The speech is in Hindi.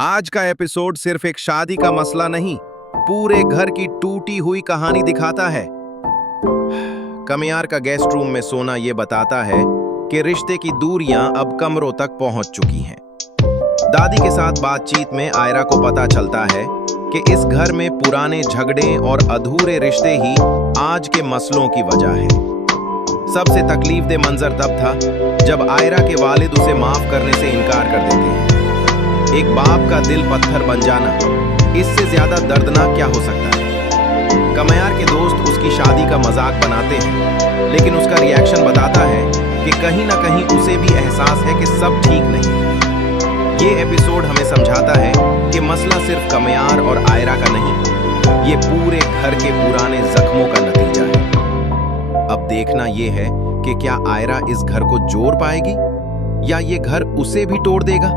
आज का एपिसोड सिर्फ एक शादी का मसला नहीं, पूरे घर की टूटी हुई कहानी दिखाता है। कमियार का गेस्ट रूम में सोना ये बताता है कि रिश्ते की दूरियां अब कमरों तक पहुंच चुकी हैं। दादी के साथ बातचीत में आयरा को पता चलता है कि इस घर में पुराने झगड़े और अधूरे रिश्ते ही आज के मसलों की वजह है। सबसे तकलीफदेह मंजर तब था जब आयरा के वालिद उसे माफ करने से इनकार कर देते हैं। एक बाप का दिल पत्थर बन जाना, इससे ज्यादा दर्दनाक क्या हो सकता है। कमियार के दोस्त उसकी शादी का मजाक बनाते हैं, लेकिन उसका रिएक्शन बताता है कि कहीं ना कहीं उसे भी एहसास है कि सब ठीक नहीं। ये एपिसोड हमें समझाता है कि मसला सिर्फ कमियार और आयरा का नहीं, ये पूरे घर के पुराने जख्मों का नतीजा है। अब देखना यह है कि क्या आयरा इस घर को जोड़ पाएगी या ये घर उसे भी तोड़ देगा।